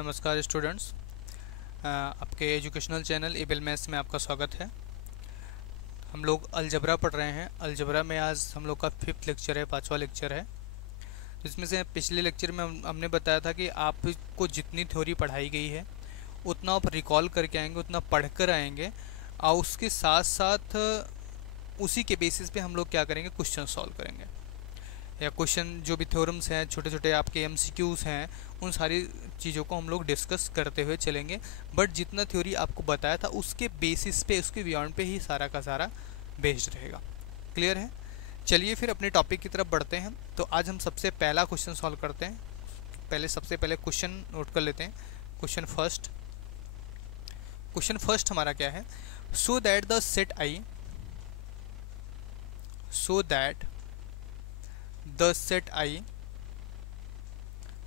नमस्कार स्टूडेंट्स, आपके educational channel able maths में आपका स्वागत है। हम लोग अलजबरा पढ़ रहे हैं। अलजबरा में आज हम लोग का 5th लेक्चर है, 5वां लेक्चर है। जिसमें से पिछले लेक्चर में हमने बताया था कि आपको जितनी थ्योरी पढ़ाई गई है उतना आप रिकॉल करके आएंगे, उतना पढ़ कर आएंगे, और उसके साथ साथ उसी के बेसिस पे हम लोग क्या करेंगे, क्वेश्चन सॉल्व करेंगे, या क्वेश्चन जो भी थ्योरम्स हैं, छोटे छोटे आपके MCQs हैं, उन सारी चीज़ों को हम लोग डिस्कस करते हुए चलेंगे। बट जितना थ्योरी आपको बताया था उसके बेसिस पे, उसके बियॉन्ड पे ही सारा का सारा बेस्ड रहेगा। क्लियर है? चलिए फिर अपने टॉपिक की तरफ बढ़ते हैं। तो आज हम सबसे पहला क्वेश्चन सॉल्व करते हैं। सबसे पहले क्वेश्चन नोट कर लेते हैं। क्वेश्चन फर्स्ट हमारा क्या है? So that the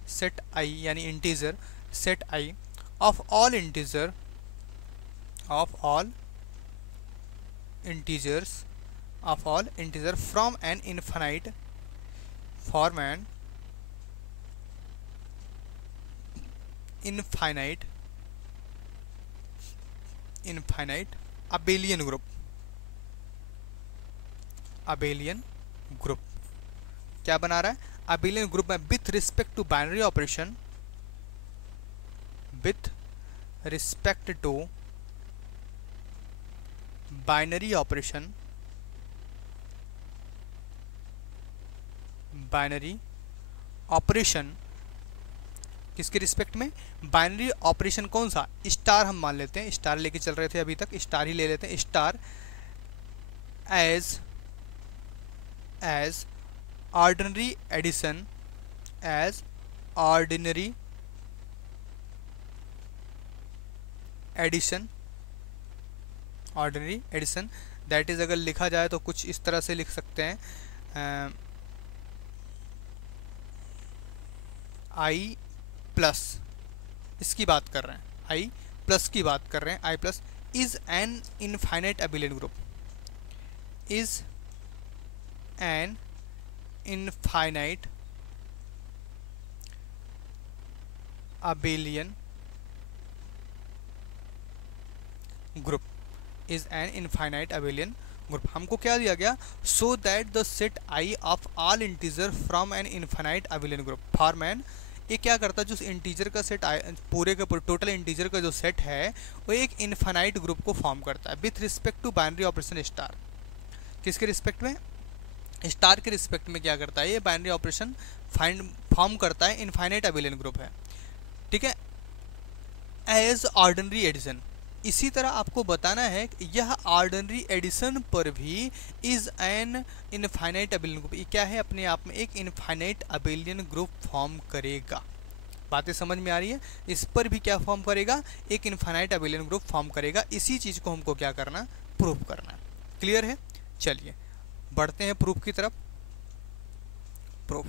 set I यानी integer, set I of all integer from an infinite abelian group क्या बना रहा है? abelian ग्रुप में with respect to binary operation, binary operation किसके रिस्पेक्ट में? बाइनरी ऑपरेशन कौन सा? स्टार हम मान लेते हैं, स्टार लेके चल रहे थे अभी तक, स्टार ही ले लेते हैं। Star as ordinary addition that is, अगर लिखा जाए तो कुछ इस तरह से लिख सकते हैं, आई प्लस, इसकी बात कर रहे हैं, आई प्लस की बात कर रहे हैं। I plus is an infinite abelian group, is an infinite abelian group, is an infinite abelian group. हमको क्या दिया गया? So that the set I of all integer from an infinite abelian group form an, ये क्या करता है? जो integer का सेट पूरे का टोटल इंटीजर का जो सेट है वो एक इनफाइनाइट ग्रुप को फॉर्म करता है with respect to binary operation star. किसके रिस्पेक्ट में? स्टार के रिस्पेक्ट में क्या करता है? ये बाइनरी ऑपरेशन फॉर्म करता है, इनफाइनाइट अबेलियन ग्रुप है, ठीक है, एज ऑर्डिनरी एडिशन। इसी तरह आपको बताना है कि यह ऑर्डिनरी एडिशन पर भी is an infinite abelian group, ये क्या है? अपने आप में एक इनफाइनाइट अबेलियन ग्रुप फॉर्म करेगा। बातें समझ में आ रही है? इस पर भी क्या फॉर्म करेगा? एक इनफाइनाइट अबेलियन ग्रुप फॉर्म करेगा। इसी चीज को हमको क्या करना? प्रूफ करना। क्लियर है? चलिए बढ़ते हैं प्रूफ की तरफ। प्रूफ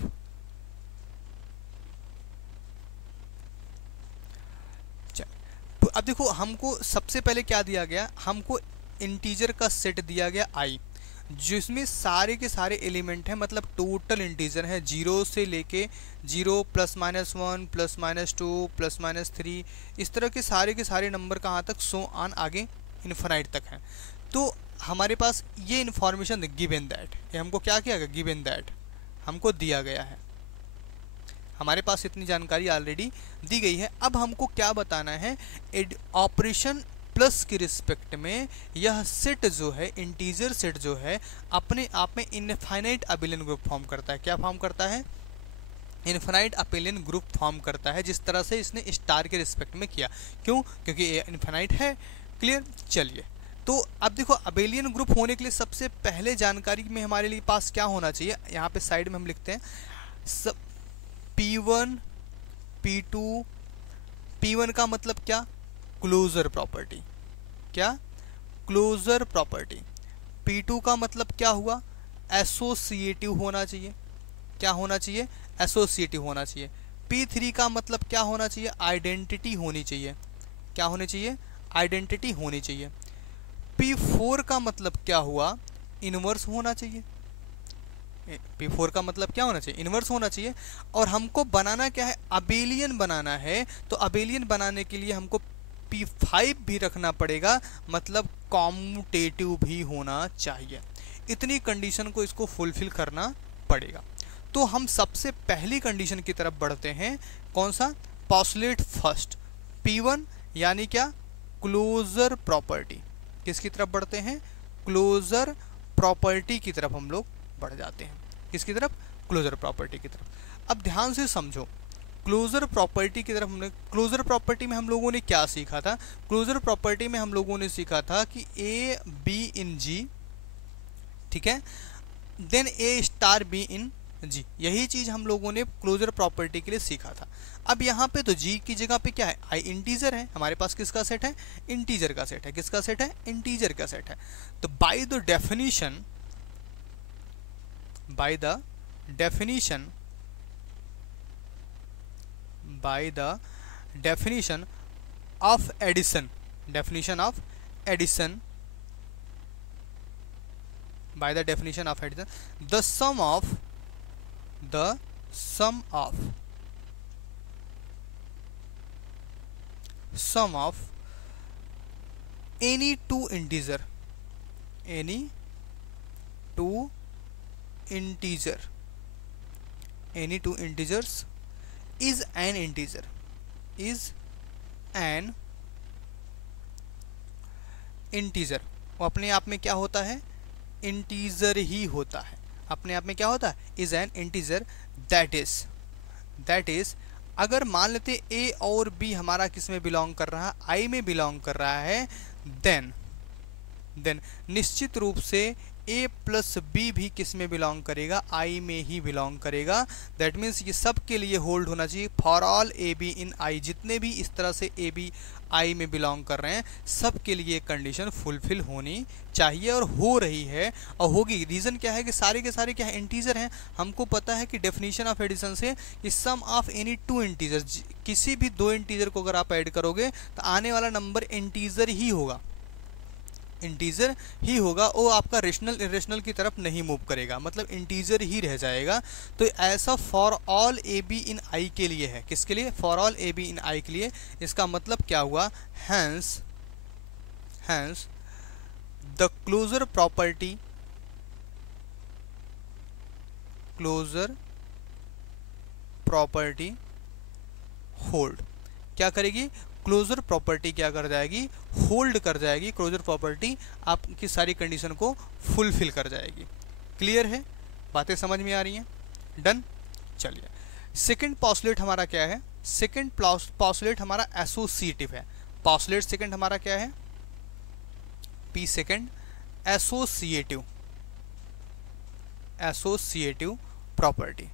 अब देखो, हमको सबसे पहले क्या दिया गया? हमको इंटीजर का सेट दिया गया आई, जिसमें सारे के सारे एलिमेंट हैं, मतलब टोटल इंटीजर है, 0 से लेके 0 +-1 +-2 +-3, इस तरह के सारे नंबर कहाँ तक? सो ऑन आगे इनफाइनाइट तक हैं। तो हमारे पास ये इन्फॉर्मेशन गिवन दैट, ये हमको क्या किया गया? गिवन दैट हमको दिया गया है, हमारे पास इतनी जानकारी ऑलरेडी दी गई है। अब हमको क्या बताना है? ऑपरेशन प्लस के रिस्पेक्ट में यह सेट जो है, इंटीजर सेट जो है, अपने आप में इनफाइनाइट अबेलियन ग्रुप फॉर्म करता है। क्या फॉर्म करता है? इनफाइनाइट अबेलियन ग्रुप फॉर्म करता है, जिस तरह से इसने स्टार के रिस्पेक्ट में किया। क्यों? क्योंकि ये इनफाइनाइट है। क्लियर? चलिए, तो अब देखो, अबेलियन ग्रुप होने के लिए सबसे पहले जानकारी में हमारे लिए पास क्या होना चाहिए? यहाँ पे साइड में हम लिखते हैं सब P1 P2, P1 का मतलब क्या? Closure property. क्या? Closure property. P2 का मतलब क्या हुआ? एसोसिएटिव होना चाहिए। क्या होना चाहिए? एसोसिएटिव होना चाहिए। P3 का मतलब क्या होना चाहिए? आइडेंटिटी होनी चाहिए। क्या होनी चाहिए? आइडेंटिटी होनी चाहिए। P4 का मतलब क्या हुआ? इनवर्स होना चाहिए। P4 का मतलब क्या होना चाहिए, इन्वर्स होना चाहिए। और हमको बनाना क्या है, अबेलियन बनाना है। तो अबेलियन बनाने के लिए हमको P5 भी रखना पड़ेगा, मतलब कॉम्यूटेटिव भी होना चाहिए। इतनी कंडीशन को इसको फुलफिल करना पड़ेगा। तो हम सबसे पहली कंडीशन की तरफ बढ़ते हैं, कौन सा, पॉस्टुलेट फर्स्ट, P1 यानी क्या, क्लोजर प्रॉपर्टी। किसकी तरफ बढ़ते हैं, क्लोजर प्रॉपर्टी की तरफ हम लोग बढ़ जाते हैं। किसकी तरफ, क्लोजर प्रॉपर्टी की तरफ। अब ध्यान से समझो, क्लोजर प्रॉपर्टी की तरफ हमने, क्लोजर प्रॉपर्टी में हम लोगों ने क्या सीखा था, क्लोजर प्रॉपर्टी में हम लोगों ने सीखा था कि ए बी इन जी, ठीक है, then a star b in G, यही चीज हम लोगों ने क्लोजर प्रॉपर्टी के लिए सीखा था। अब यहाँ पे तो जी की जगह पे क्या है, आई इंटीजर है, हमारे पास किसका सेट है, इंटीजर का सेट है। किसका सेट है, इंटीजर का सेट है। तो by the definition, by the definition, by the definition of addition, definition of addition, by the definition of addition, the sum of any two integer, any two integer, any two integers is an integer, is an integer। वो अपने आप में क्या होता है, integer ही होता है, अपने आप में क्या होता है, is an integer. That is अगर मान लेते ए और बी हमारा किस में बिलोंग कर रहा है, आई में बिलोंग कर रहा है, देन निश्चित रूप से ए प्लस बी भी किस में बिलोंग करेगा, आई में ही बिलोंग करेगा। दैट मीन्स ये सब के लिए होल्ड होना चाहिए, for all a b in I, जितने भी इस तरह से ए बी आई में बिलोंग कर रहे हैं सब के लिए कंडीशन फुलफिल होनी चाहिए, और हो रही है और होगी। रीज़न क्या है कि सारे के सारे क्या है, इंटीजर हैं। हमको पता है कि डेफिनेशन ऑफ एडिशन से कि सम ऑफ एनी टू इंटीजर, किसी भी दो इंटीजर को अगर आप ऐड करोगे तो आने वाला नंबर इंटीजर ही होगा, इंटीजर ही होगा, वो आपका रेशनल इरेशनल की तरफ नहीं मूव करेगा, मतलब इंटीजर ही रह जाएगा। तो ऐसा for all a b in I के लिए है, किसके लिए, for all a b in I के लिए। इसका मतलब क्या हुआ, hence the closure property hold, क्या करेगी, क्लोजर प्रॉपर्टी क्या कर जाएगी, होल्ड कर जाएगी। क्लोजर प्रॉपर्टी आपकी सारी कंडीशन को फुलफिल कर जाएगी। क्लियर है, बातें समझ में आ रही हैं, डन। चलिए सेकंड पॉस्टुलेट हमारा क्या है, सेकंड पॉस्टुलेट हमारा एसोसिएटिव है। पॉस्टुलेट सेकंड हमारा क्या है, पी सेकंड, एसोसिएटिव प्रॉपर्टी।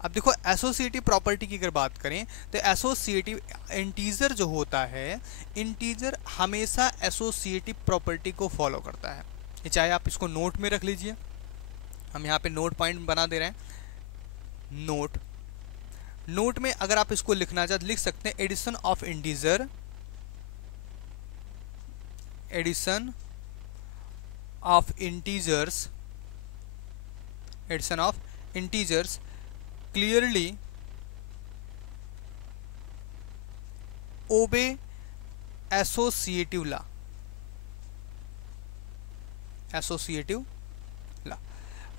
अब देखो एसोसिएटिव प्रॉपर्टी की अगर बात करें तो एसोसिएटिव इंटीजर जो होता है, इंटीजर हमेशा एसोसिएटिव प्रॉपर्टी को फॉलो करता है। ये चाहे आप इसको नोट में रख लीजिए, हम यहाँ पे नोट पॉइंट बना दे रहे हैं। नोट में अगर आप इसको लिखना चाहते लिख सकते हैं, addition of integers clearly obey associative law,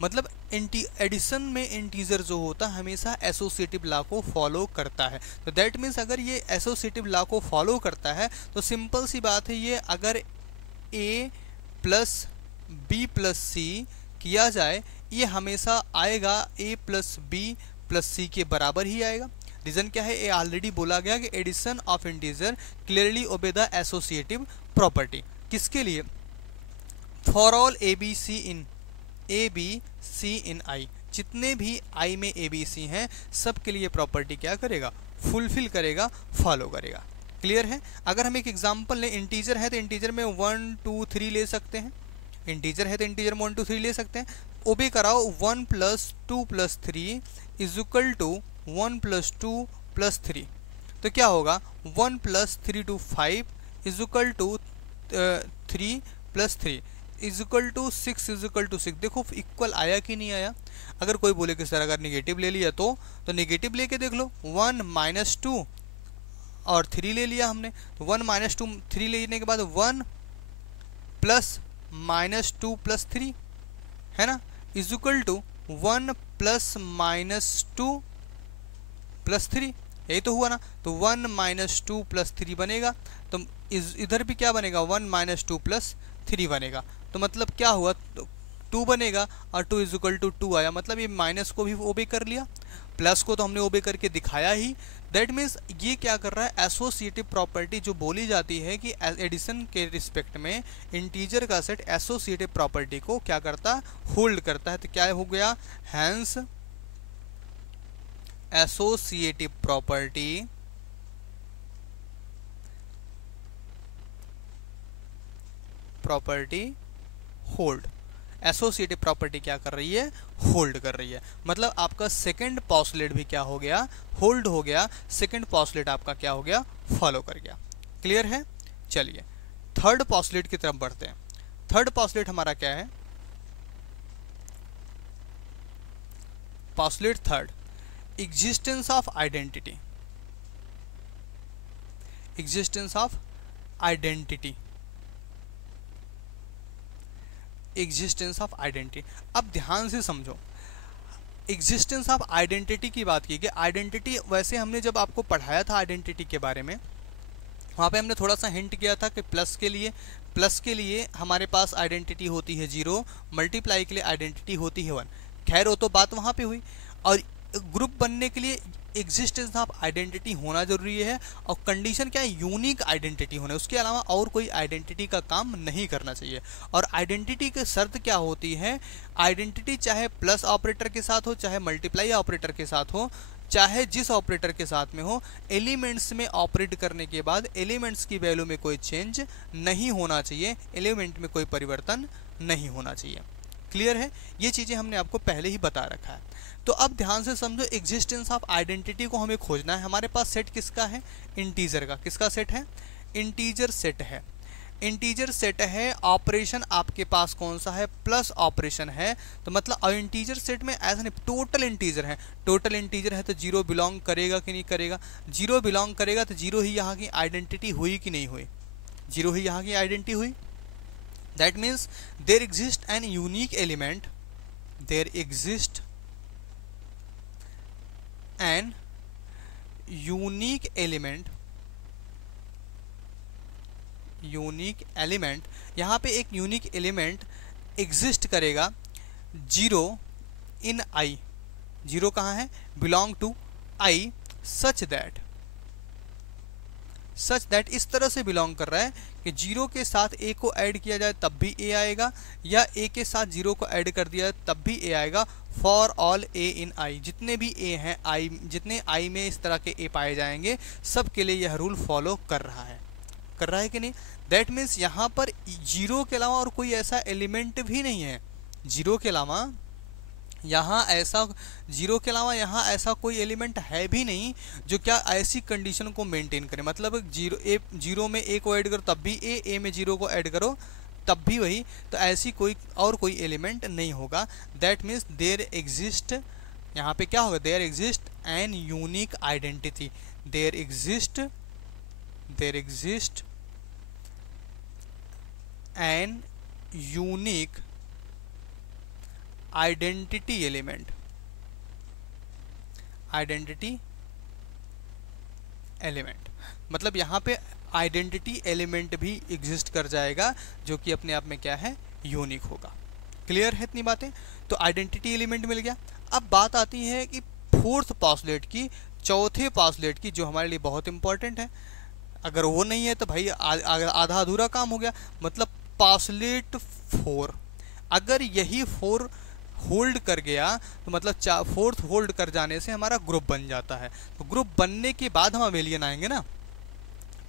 मतलब एडिशन में इंटीजर जो होता है हमेशा एसोसिएटिव लॉ को फॉलो करता है। तो दैट मीन्स अगर ये एसोसिएटिव लॉ को फॉलो करता है तो सिंपल सी बात है, ये अगर ए प्लस बी प्लस सी किया जाए, ये हमेशा आएगा ए प्लस बी प्लस सी के बराबर ही आएगा। रीजन क्या है, ये ऑलरेडी बोला गया कि addition of integer clearly obey the associative property. किसके लिए, for all a b c in I, जितने भी आई में ए बी सी हैं सब के लिए प्रॉपर्टी क्या करेगा, फुलफिल करेगा, फॉलो करेगा। क्लियर है। अगर हम एक एग्जांपल लें, इंटीजर है तो इंटीजर में 1 2 3 ले सकते हैं, इंटीजर है तो इंटीजर में 1 2 3 ले सकते हैं। ओबे कराओ 1 + 2 + 3 = 1 + 2 + 3, तो क्या होगा 1 + 3 = 5 = 3 + 3। इजिकल टू 6 इजिकल टू 6, देखो इक्वल आया कि नहीं आया। अगर कोई बोले कि सर अगर निगेटिव ले लिया तो निगेटिव लेके देख लो, 1 माइनस 2 और 3 ले लिया हमने, तो 1 माइनस 2 3 लेने के बाद 1 प्लस माइनस 2 प्लस 3 है ना, is equal to 1 plus minus 2 plus 3, यही तो हुआ ना। तो 1 माइनस 2 प्लस 3 बनेगा, तो इधर भी क्या बनेगा 1 माइनस 2 प्लस 3 बनेगा। तो मतलब क्या हुआ, तो 2 बनेगा और 2 इज इक्वल टू 2 आया, मतलब ये माइनस को भी ओबे कर लिया, प्लस को तो हमने ओबे करके दिखाया ही। दैट मीन्स ये क्या कर रहा है, एसोसिएटिव प्रॉपर्टी जो बोली जाती है कि एडिशन के रिस्पेक्ट में इंटीजर का सेट एसोसिएटिव प्रॉपर्टी को क्या करता है, होल्ड करता है। तो क्या हो गया, hence associative property hold, associative property क्या कर रही है, होल्ड कर रही है। मतलब आपका सेकंड पॉस्टुलेट भी क्या हो गया, होल्ड हो गया, सेकंड पॉस्टुलेट आपका क्या हो गया, फॉलो कर गया। क्लियर है। चलिए थर्ड पॉस्टुलेट की तरफ बढ़ते हैं। थर्ड पॉस्टुलेट हमारा क्या है, postulate third, existence of identity, existence of identity, existence of identity. अब ध्यान से समझो, एग्जिस्टेंस ऑफ आइडेंटिटी की बात की गई। आइडेंटिटी वैसे हमने जब आपको पढ़ाया था आइडेंटिटी के बारे में, वहाँ पे हमने थोड़ा सा हिंट किया था कि प्लस के लिए हमारे पास आइडेंटिटी होती है 0, मल्टीप्लाई के लिए आइडेंटिटी होती है 1। खैर वो तो बात वहाँ पे हुई। और ग्रुप बनने के लिए एग्जिस्टेंस ऑफ आइडेंटिटी होना जरूरी है, और कंडीशन क्या है, यूनिक आइडेंटिटी होना है, उसके अलावा और कोई आइडेंटिटी का काम नहीं करना चाहिए। और आइडेंटिटी की शर्त क्या होती है, आइडेंटिटी चाहे प्लस ऑपरेटर के साथ हो, चाहे मल्टीप्लाई ऑपरेटर के साथ हो, चाहे जिस ऑपरेटर के साथ में हो, एलिमेंट्स में ऑपरेट करने के बाद एलिमेंट्स की वैल्यू में कोई चेंज नहीं होना चाहिए, एलिमेंट में कोई परिवर्तन नहीं होना चाहिए। क्लियर है, ये चीज़ें हमने आपको पहले ही बता रखा है। तो अब ध्यान से समझो, एग्जिस्टेंस ऑफ आइडेंटिटी को हमें खोजना है। हमारे पास सेट किसका है, इंटीजर का। किसका सेट है, इंटीजर सेट है। इंटीजर सेट है, ऑपरेशन आपके पास कौन सा है, प्लस ऑपरेशन है। तो मतलब इंटीजर सेट में ऐसा नहीं, टोटल इंटीजर है। टोटल इंटीजर है तो 0 बिलोंग करेगा कि नहीं करेगा, 0 बिलोंग करेगा तो 0 ही यहाँ की आइडेंटिटी हुई कि नहीं हुई, 0 ही यहाँ की आइडेंटिटी हुई। That means there exist an unique element, there exist an unique element, unique element, यहाँ पे एक यूनिक एलिमेंट एग्जिस्ट करेगा 0 इन आई, 0 कहाँ है, belong to I, such that इस तरह से बिलोंग कर रहा है कि 0 के साथ a को ऐड किया जाए तब भी a आएगा, या a के साथ 0 को ऐड कर दिया जाए तब भी a आएगा। For all a in i, जितने भी a हैं i, जितने i में इस तरह के a पाए जाएंगे, सब के लिए यह रूल फॉलो कर रहा है कि नहीं। दैट मीन्स यहाँ पर 0 के अलावा और कोई ऐसा एलिमेंट भी नहीं है, 0 के अलावा यहाँ ऐसा कोई एलिमेंट है भी नहीं जो क्या ऐसी कंडीशन को मेंटेन करे। मतलब 0 में a को ऐड करो तब भी a में 0 को ऐड करो तब भी वही, तो ऐसी कोई एलिमेंट नहीं होगा। दैट मीन्स देयर एग्जिस्ट, यहाँ पे क्या होगा, there exist an unique identity, there exist an unique identity element, मतलब यहाँ पे आइडेंटिटी एलिमेंट भी एग्जिस्ट कर जाएगा जो कि अपने आप में क्या है, यूनिक होगा। क्लियर है इतनी बातें। तो आइडेंटिटी एलिमेंट मिल गया। अब बात आती है कि फोर्थ पॉस्टुलेट की, चौथे पॉस्टुलेट की, जो हमारे लिए बहुत इंपॉर्टेंट है। अगर वो नहीं है तो भाई आधा अधूरा काम हो गया। मतलब पॉस्टुलेट 4, अगर यही 4 होल्ड कर गया तो मतलब फोर्थ होल्ड कर जाने से हमारा ग्रुप बन जाता है। तो ग्रुप बनने के बाद हम अबेलियन आएंगे ना,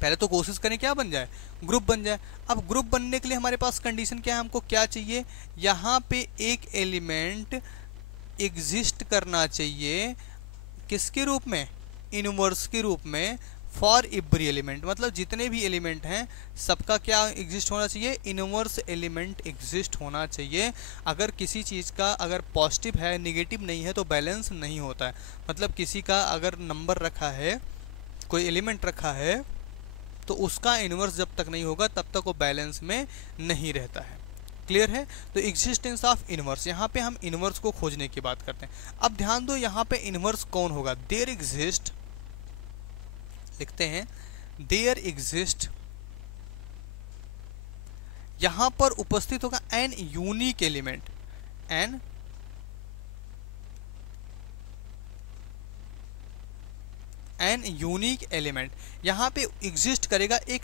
पहले तो कोशिश करें क्या बन जाए, ग्रुप बन जाए। अब ग्रुप बनने के लिए हमारे पास कंडीशन क्या है, हमको क्या चाहिए, यहाँ पे एक एलिमेंट एग्जिस्ट करना चाहिए, किसके रूप में, इनवर्स के रूप में, फॉर एवरी एलिमेंट, मतलब जितने भी एलिमेंट हैं सबका क्या एग्जिस्ट होना चाहिए, इनवर्स एलिमेंट एग्जिस्ट होना चाहिए। अगर किसी चीज़ का अगर पॉजिटिव है नेगेटिव नहीं है तो बैलेंस नहीं होता है। मतलब किसी का अगर नंबर रखा है, कोई एलिमेंट रखा है, तो उसका इनवर्स जब तक नहीं होगा तब तक वो बैलेंस में नहीं रहता है। क्लियर है? तो एग्जिस्टेंस ऑफ इनवर्स, यहाँ पे हम इनवर्स को खोजने की बात करते हैं। अब ध्यान दो यहाँ पे इनवर्स कौन होगा, देयर एग्जिस्ट, लिखते हैं देयर एग्जिस्ट, यहां पर उपस्थित होगा an unique element, an unique element, यहां पे एग्जिस्ट करेगा एक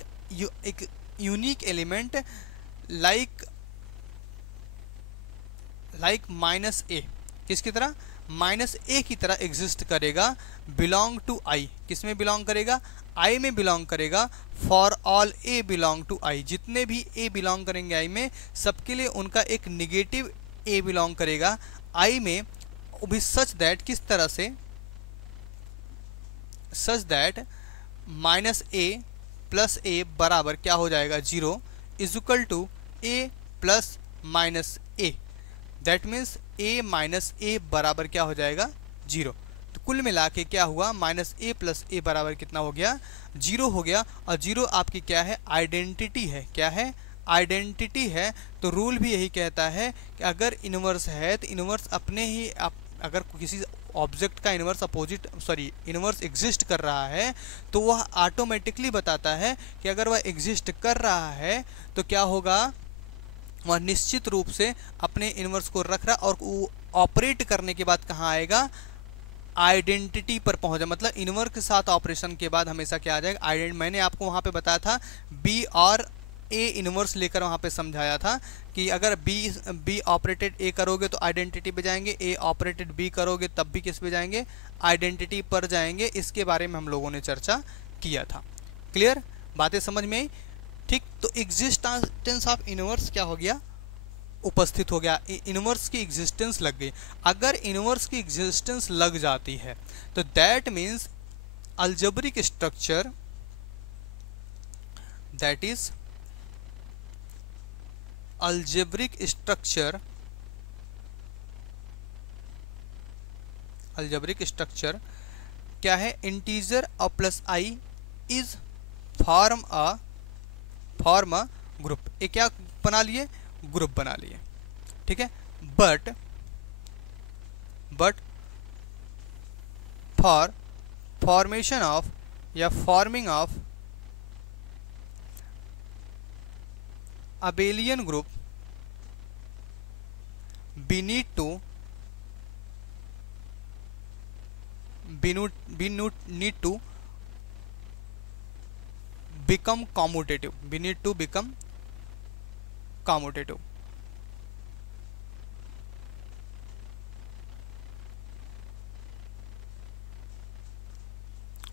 unique element like minus a, किसकी तरह, माइनस ए की तरह एग्जिस्ट करेगा, बिलोंग टू आई, किस में बिलोंग करेगा, आई में बिलोंग करेगा, for all a belong to I, जितने भी ए बिलोंग करेंगे आई में सबके लिए उनका एक निगेटिव ए बिलोंग करेगा आई में, भी सच दैट, किस तरह से, such that minus a plus a बराबर क्या हो जाएगा, zero, is equal to a plus minus a, that means a minus a बराबर क्या हो जाएगा, जीरो। तो कुल मिला के क्या हुआ, माइनस ए प्लस ए बराबर कितना हो गया, जीरो हो गया। और जीरो आपकी क्या है, आइडेंटिटी है, क्या है, आइडेंटिटी है। तो रूल भी यही कहता है कि अगर इनवर्स है तो इनवर्स अपने ही अगर किसी ऑब्जेक्ट का इनवर्स इनवर्स एग्जिस्ट कर रहा है तो वह ऑटोमेटिकली बताता है कि अगर वह एग्जिस्ट कर रहा है तो क्या होगा, वह निश्चित रूप से अपने इनवर्स को रख रहा और वो ऑपरेट करने के बाद कहाँ आएगा, आइडेंटिटी पर पहुंचा। मतलब इनवर्स के साथ ऑपरेशन के बाद हमेशा क्या आ जाएगा, मैंने आपको वहाँ पे बताया था बी और ए इनवर्स लेकर वहाँ पे समझाया था कि अगर बी ऑपरेटेड ए करोगे तो आइडेंटिटी पे जाएंगे, ए ऑपरेटेड बी करोगे तब भी किस पे जाएंगे, आइडेंटिटी पर जाएंगे। इसके बारे में हम लोगों ने चर्चा किया था। क्लियर, बातें समझ में आई? ठीक, तो एग्जिस्टेंस ऑफ इनवर्स क्या हो गया, उपस्थित हो गया, इनवर्स की एग्जिस्टेंस लग गई। अगर इनवर्स की एग्जिस्टेंस लग जाती है तो that means algebraic structure, that is algebraic structure क्या है, इंटीजर और plus I is form a group. ये क्या बना लिए, ग्रुप बना लिए, ठीक है। बट फॉर फॉर्मेशन ऑफ या forming of abelian group we need to become commutative, we need to become commutative।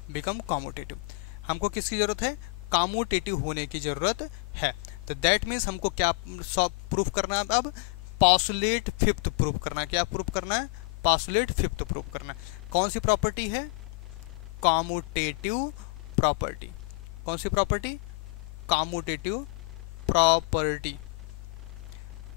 Become commutative, हमको किसकी जरूरत है, कॉम्यूटेटिव होने की जरूरत है। तो दैट मीन्स हमको क्या प्रूफ करना है, अब पॉस्टुलेट फिफ्थ प्रूफ करना है। क्या प्रूफ करना है, पॉस्टुलेट फिफ्थ प्रूफ करना है। कौन सी प्रॉपर्टी है, कॉम्यूटेटिव प्रॉपर्टी। कौन सी property, commutative property.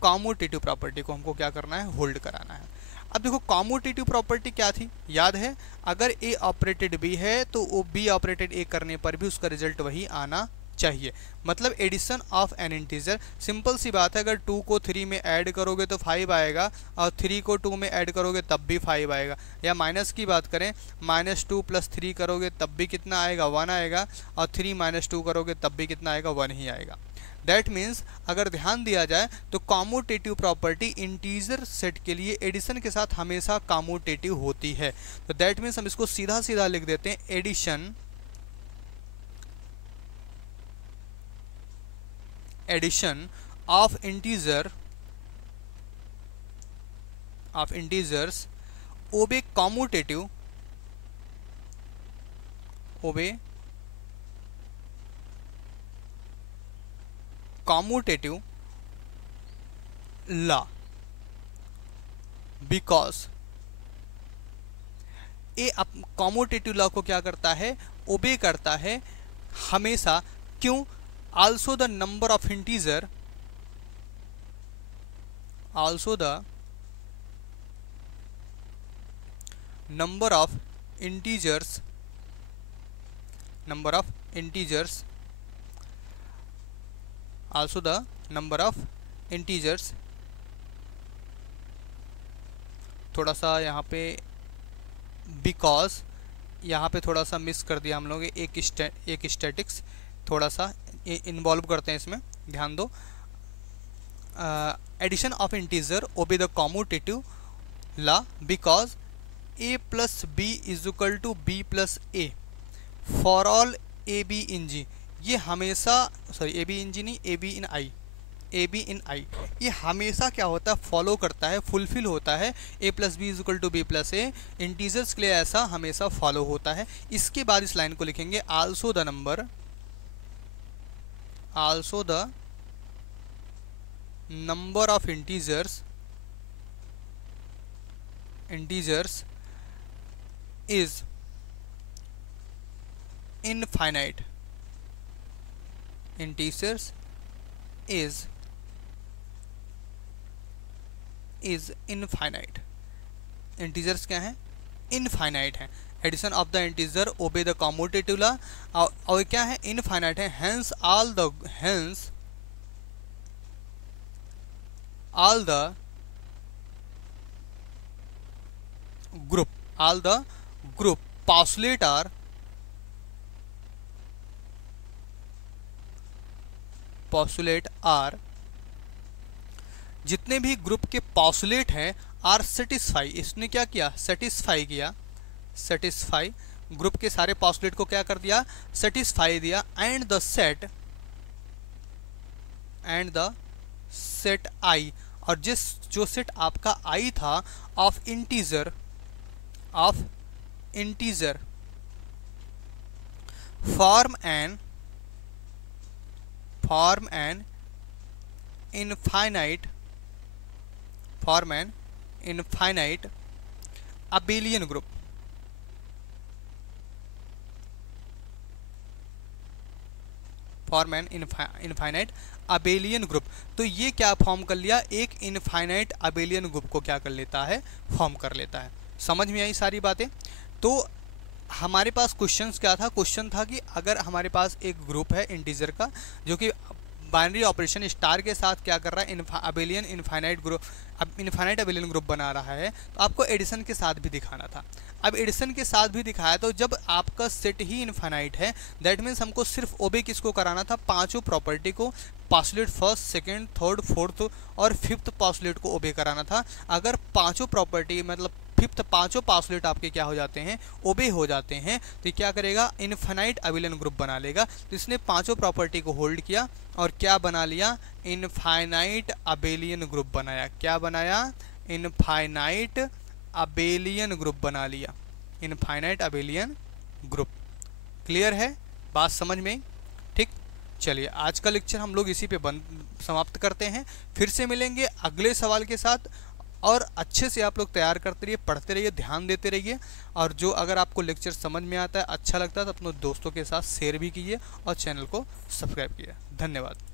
Commutative property को हमको क्या करना है, होल्ड कराना है। अब देखो कॉम्यूटेटिव प्रॉपर्टी क्या थी, याद है, अगर ए ऑपरेटेड बी है तो वो बी ऑपरेटेड ए करने पर भी उसका रिजल्ट वही आना चाहिए। मतलब addition of an integer, simple सी बात है, अगर 2 को 3 में ऐड करोगे तो 5 आएगा और 3 को 2 में ऐड करोगे तब भी 5 आएगा। या माइनस की बात करें, -2 + 3 करोगे तब भी कितना आएगा, 1 आएगा, और 3 - 2 करोगे तब भी कितना आएगा, 1 ही आएगा। दैट मीन्स अगर ध्यान दिया जाए तो कॉम्यूटेटिव प्रॉपर्टी इंटीजर सेट के लिए एडिशन के साथ हमेशा कॉम्यूटेटिव होती है। तो दैट मीन्स हम इसको सीधा सीधा लिख देते हैं, addition of integers obey commutative law, because ये कॉम्यूटेटिव लॉ को क्या करता है, ओबे करता है हमेशा, क्यों? Also the number of integer, also the number of integers, number of integers, also the number of integers, थोड़ा सा यहाँ पे बिकॉज यहाँ पे थोड़ा सा मिस कर दिया हम लोग, एक स्टैटिक्स थोड़ा सा इन्वॉल्व करते हैं इसमें, ध्यान दो। Addition of integer obey the commutative law because a plus b is equal to b plus a for all a b in G. ये हमेशा, सॉरी ए बी इन जी नहीं, ए b in I, A b in आई, ये हमेशा क्या होता है, follow करता है, फुलफिल होता है। A plus b is equal to b plus a, integers के लिए ऐसा हमेशा फॉलो होता है। इसके बाद इस लाइन को लिखेंगे also the number, also the number of integers, integers is infinite, integers is infinite, integers क्या है, infinite है। Addition of the integer obey the commutative law, और क्या है, इनफाइनाइट है। hence all the group postulate are जितने भी group के पॉस्टुलेट हैं आर सेटिस्फाई, इसने क्या किया, सेटिस्फाई किया, सेटिस्फाई ग्रुप के सारे पॉस्टुलेट को क्या कर दिया, सेटिस्फाई दिया। एंड द सेट आई, और जो सेट आपका आई था of integer form an infinite abelian group, form an infinite abelian group. तो ये क्या फॉर्म कर लिया, एक इनफाइनाइट अबेलियन ग्रुप को क्या कर लेता है, फॉर्म कर लेता है। समझ में आई सारी बातें? तो हमारे पास क्वेश्चंस क्या था, क्वेश्चन था कि अगर हमारे पास एक ग्रुप है इंटीजर का जो कि बाइनरी ऑपरेशन स्टार के साथ क्या कर रहा है, अबेलियन इनफाइनाइट अबेलियन ग्रुप बना रहा है, तो आपको एडिशन के साथ भी दिखाना था। अब एडिशन के साथ भी दिखाया, तो जब आपका सेट ही इनफाइनाइट है, दैट मीन्स हमको सिर्फ ओबे किसको कराना था, पांचों प्रॉपर्टी को, postulate first, second, third, fourth और फिफ्थ पॉस्टुलेट को ओबे कराना था। अगर पांचों प्रॉपर्टी मतलब फिफ्थ पांचों पॉस्टुलेट आपके क्या हो जाते हैं, ओबे हो जाते हैं, तो क्या करेगा, इनफाइनाइट अबेलियन ग्रुप बना लेगा। तो इसने पांचों प्रॉपर्टी को होल्ड किया और क्या बना लिया, इनफाइनाइट अबेलियन ग्रुप बनाया। क्या बनाया, इनफाइनाइट अबेलियन ग्रुप बना लिया, इनफाइनाइट अबेलियन ग्रुप। क्लियर है बात, समझ में? ठीक, चलिए आज का लेक्चर हम लोग इसी पे समाप्त करते हैं। फिर से मिलेंगे अगले सवाल के साथ, और अच्छे से आप लोग तैयार करते रहिए, पढ़ते रहिए, ध्यान देते रहिए। और जो अगर आपको लेक्चर समझ में आता है, अच्छा लगता है, तो अपने दोस्तों के साथ शेयर भी कीजिए और चैनल को सब्सक्राइब कीजिए। धन्यवाद।